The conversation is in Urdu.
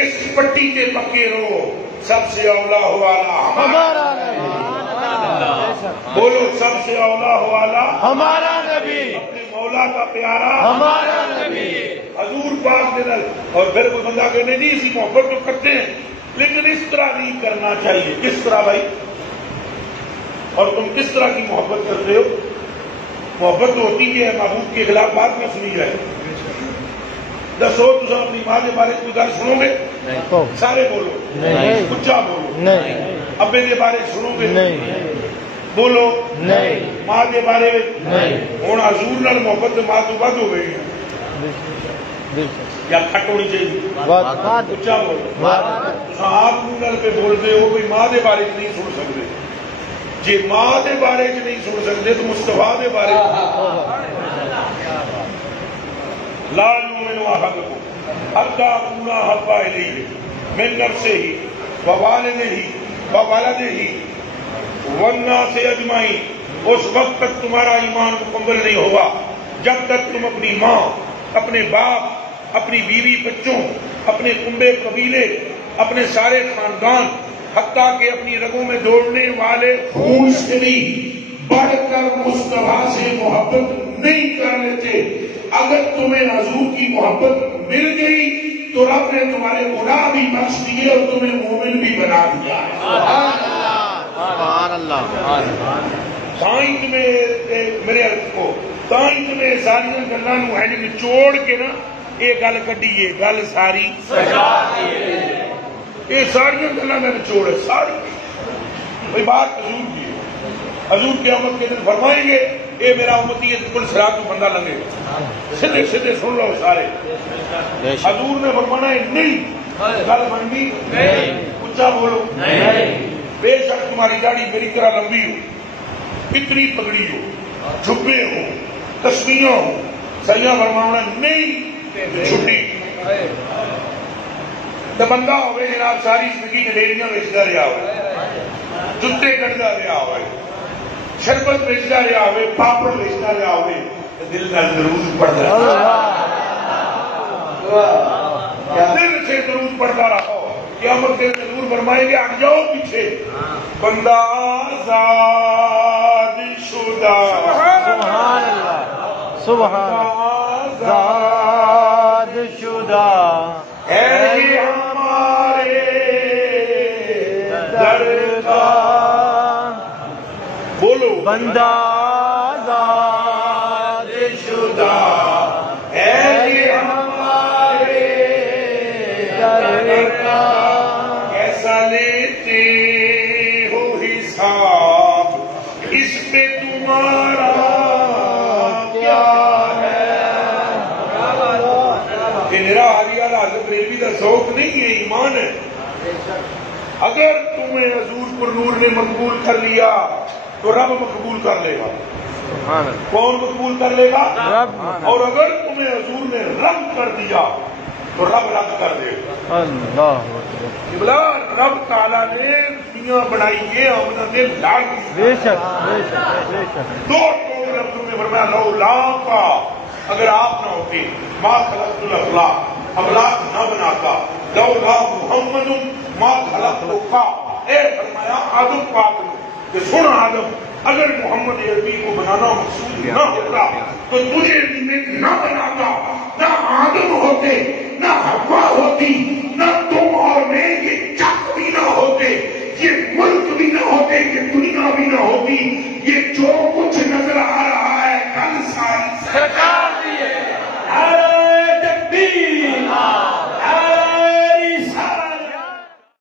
اس پٹی کے پکے رہو، سب سے اولا والا ہمارا نبی، بولو سب سے اولا والا ہمارا نبی، اپنے مولا کا پیارا ہمارا نبی، حضور پاک نے۔ اور پھر کوئی بندہ کہنے نہیں اسی محبت تو کرتے ہیں لیکن اس طرح نہیں کرنا چاہیے۔ کس طرح بھائی؟ اور تم کس طرح کی محبت کرتے ہو؟ محبت تو ہوتی ہے محبوب کے خلاف بات نہ سنی جائے۔ دسو تم اپنی ماں کے بارے کوئی گل سنو گے؟ سارے بولو، اچا بولو۔ ابے کے بارے سنو گے؟ بولو ماں کے بارے ہوں حضور نال محبت ماں تو ود ہو گئی یا کٹ ہونی چاہیے؟ اچا بولو۔ آپ پہ بولتے ہو کوئی ماں کے بارے نہیں سن سکتے، جی ماں کے بارے نہیں سن سکتے تو مصطفیٰ کے بارے لا یؤمن احدکم حتی اکون احب الیہ من نفسہ ووالدہ وولدہ والناس اجمعین۔ اس وقت تک تمہارا ایمان مکمل نہیں ہوگا جب تک تم اپنی ماں، اپنے باپ، اپنی بیوی بچوں، اپنے کنبے قبیلے، اپنے سارے خاندان، حتیٰ کہ اپنی رگوں میں دوڑنے والے خون سے بھی بڑھ کر مصطفیٰ سے محبت نہیں کر لیتے۔ اگر تمہیں حضور کی محبت مل گئی تو رب نے تمہارے گناہ بھی بخش دیے اور تمہیں مومن بھی بنا دیا۔ سبحان اللہ۔ سائنس میں میرے کو سائنس میں ساری گلوں نچوڑ کے نا یہ گل کڈی ہے، گل ساری یہ ساری گلوں میں نچوڑ ہے ساری بھائی بات حضور کی ہے۔ حضور قیامت کے دن فرمائیں گے اے میرا امتی ہے بالکل صراط تو بندہ لنگے گا، سیدھے سیدھے سن لو سارے۔ حضور نے فرمانا ہے نہیں، گل بن گئی اچا بولو۔ بے شک تمہاری داڑھی میری طرح لمبی ہو، اتنی پگڑی ہو، جھبے ہو، تسبیحاں ہو، سیاں فرمانا نہیں چھٹی تو بندہ ہوئے جناب ساری زندگی ڈیریاں بیچتا رہا ہو، جتے کٹتا رہا ہو، شربت بیچتا رہا ہوئے، پاپڑ بیچتا رہا ہوئے، دل کا درود پڑھتا رہا، دل سے درود پڑھتا رہا ہو۔ قیامت کے ضرور فرمائیں گے ہٹ جاؤ پیچھے، بندہ آزاد شدہ، سبحان اللہ، سبحان آزاد شدہ ہے یہ ہمارے در کا، بولو بندہ آزاد شدہ ہے یہ ہمارے در کا، کیسا لیتے ہو حساب اس پہ تمہارا کیا ہے؟ کہ میرا حالیہ حضرت ریلوی کا ذوق نہیں ہے، ایمان ہے۔ اگر تمہیں حضور پر نور نے مقبول کر لیا تو رب مقبول کر لے گا۔ کون مقبول کر لے گا؟ رب۔ اور اگر تمہیں حضور نے رب کر دیا تو رب رد کر دے گا۔ اللہ بلا رب تعالیٰ نے دنیا بنائی ہے امنا نے لاڑ کی، بے شک بے شک بے شک، دو لفظوں میں فرمایا لو لا کا، اگر آپ نہ ہوتے ما خلقت الافلاق، افلاق نہ بناتا، لو لا محمد ما خلقت کا، اے فرمایا آدم پاک نے کہ سن آدم اگر محمد عربی کو بنانا مقصود نہ ہوتا تو تجھے میں نہ بناتا، نہ آدم ہوتے، نہ حوا ہوتی، نہ تم اور میں یہ چک بھی نہ ہوتے، یہ ملک بھی نہ ہوتے، یہ دنیا بھی نہ ہوتی، یہ جو کچھ